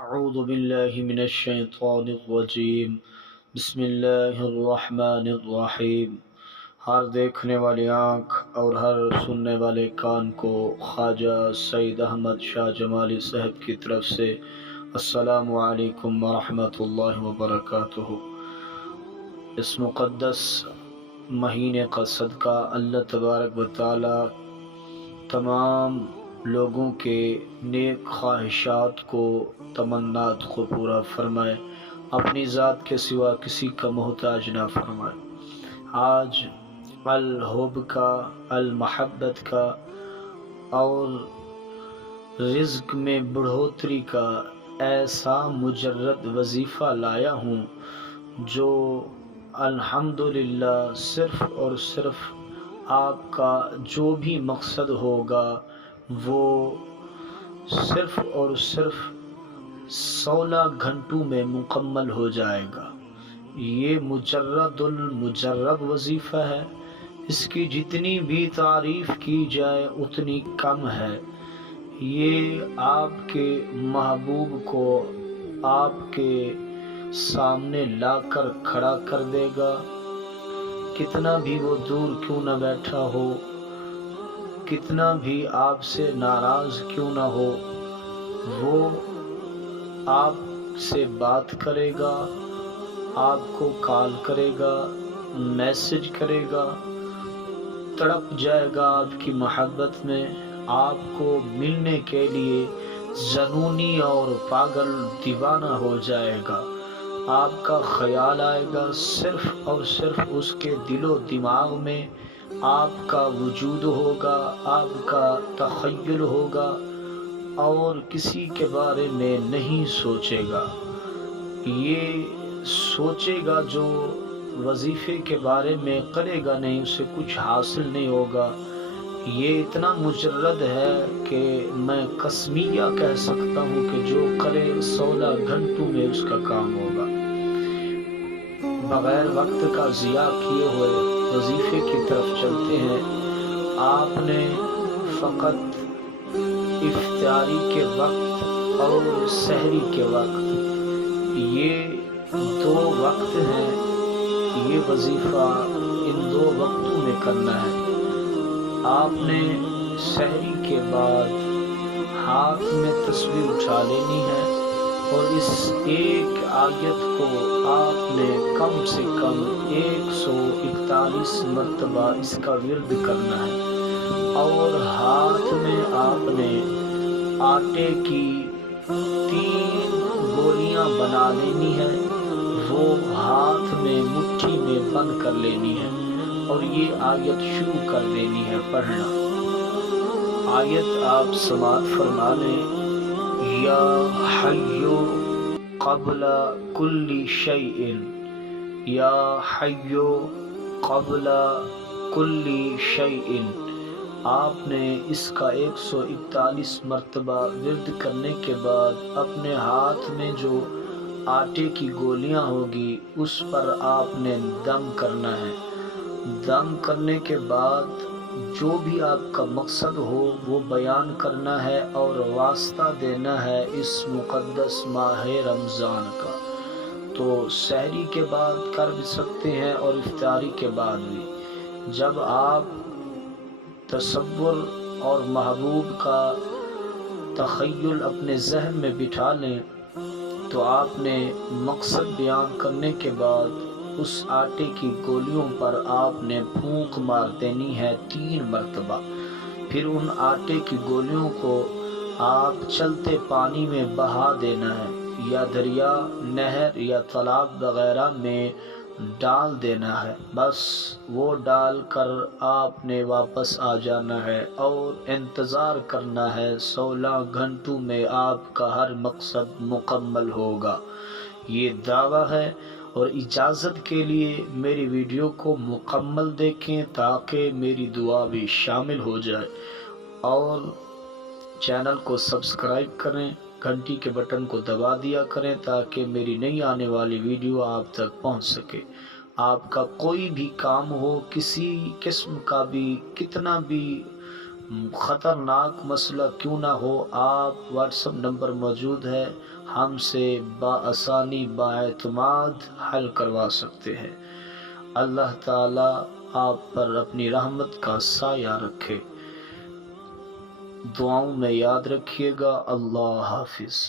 اعوذ باللہ من الشیطان الرجیم بسم اللہ الرحمن الرحیم۔ ہر دیکھنے والی آنکھ اور ہر سننے والے کان کو خواجہ سید احمد شاہ جمالی صاحب کی طرف سے السلام علیکم ورحمۃ اللہ وبرکاتہ۔ اس مقدس مہینے کا صدقہ اللہ تبارک و تعالی تمام لوگوں کے نیک خواہشات کو تمنات کو پورا فرمائے، اپنی ذات کے سوا کسی کا محتاج نہ فرمائے۔ آج الحب کا، المحبت کا اور رزق میں بڑھوتری کا ایسا مجرد وظیفہ لایا ہوں جو الحمدللہ صرف اور صرف آپ کا جو بھی مقصد ہوگا وہ صرف اور صرف 16 گھنٹوں میں مکمل ہو جائے گا۔ یہ مجرد المجرب وظیفہ ہے، اس کی جتنی بھی تعریف کی جائے اتنی کم ہے۔ یہ آپ کے محبوب کو آپ کے سامنے لا کر کھڑا کر دے گا، کتنا بھی وہ دور کیوں نہ بیٹھا ہو، کتنا بھی آپ سے ناراض کیوں نہ ہو، وہ آپ سے بات کرے گا، آپ کو کال کرے گا، میسج کرے گا، تڑپ جائے گا آپ کی محبت میں، آپ کو ملنے کے لیے جنونی اور پاگل دیوانہ ہو جائے گا۔ آپ کا خیال آئے گا، صرف اور صرف اس کے دل و دماغ میں آپ کا وجود ہوگا، آپ کا تخیل ہوگا اور کسی کے بارے میں نہیں سوچے گا۔ یہ سوچے گا جو وظیفے کے بارے میں کرے گا نہیں، اسے کچھ حاصل نہیں ہوگا۔ یہ اتنا مجرد ہے کہ میں قسمیہ کہہ سکتا ہوں کہ جو کرے 16 گھنٹوں میں اس کا کام ہوگا۔ بغیر وقت کا ضیاع کیے ہوئے وظیفے کی طرف چلتے ہیں۔ آپ نے فقط افطاری کے وقت اور سحری کے وقت، یہ 2 وقت ہیں، یہ وظیفہ ان 2 وقتوں میں کرنا ہے۔ آپ نے سحری کے بعد ہاتھ میں تسبیح اٹھا لینی ہے اور اس ایک آیت کو آپ نے کم سے کم 141 مرتبہ اس کا ورد کرنا ہے، اور ہاتھ میں آپ نے آٹے کی 3 گولیاں بنا لینی ہے، وہ ہاتھ میں مٹھی میں بند کر لینی ہے اور یہ آیت شروع کر دینی ہے پڑھنا۔ آیت آپ سماعت فرما لیں۔ یا حی قبل کل شیء، یا حی قبل کل شیء۔ آپ نے اس کا 141 مرتبہ ورد کرنے کے بعد اپنے ہاتھ میں جو آٹے کی گولیاں ہوگی اس پر آپ نے دم کرنا ہے۔ دم کرنے کے بعد جو بھی آپ کا مقصد ہو وہ بیان کرنا ہے اور واسطہ دینا ہے اس مقدس ماہ رمضان کا۔ تو سحری کے بعد کر بھی سکتے ہیں اور افطاری کے بعد بھی۔ جب آپ تصور اور محبوب کا تخیل اپنے ذہن میں بٹھا لیں تو آپ نے مقصد بیان کرنے کے بعد اس آٹے کی گولیوں پر آپ نے پھونک مار دینی ہے 3 مرتبہ۔ پھر ان آٹے کی گولیوں کو آپ چلتے پانی میں بہا دینا ہے، یا دریا، نہر یا تالاب وغیرہ میں ڈال دینا ہے۔ بس وہ ڈال کر آپ نے واپس آ جانا ہے اور انتظار کرنا ہے 16 گھنٹوں میں آپ کا ہر مقصد مکمل ہوگا۔ یہ دعویٰ ہے، اور اجازت کے لیے میری ویڈیو کو مکمل دیکھیں تاکہ میری دعا بھی شامل ہو جائے، اور چینل کو سبسکرائب کریں، گھنٹی کے بٹن کو دبا دیا کریں تاکہ میری نئی آنے والی ویڈیو آپ تک پہنچ سکے۔ آپ کا کوئی بھی کام ہو، کسی قسم کا بھی، کتنا بھی خطرناک مسئلہ کیوں نہ ہو، آپ واٹس ایپ نمبر موجود ہے، ہم سے بآسانی باعتماد حل کروا سکتے ہیں۔ اللہ تعالیٰ آپ پر اپنی رحمت کا سایہ رکھے۔ دعاؤں میں یاد رکھیے گا۔ اللہ حافظ۔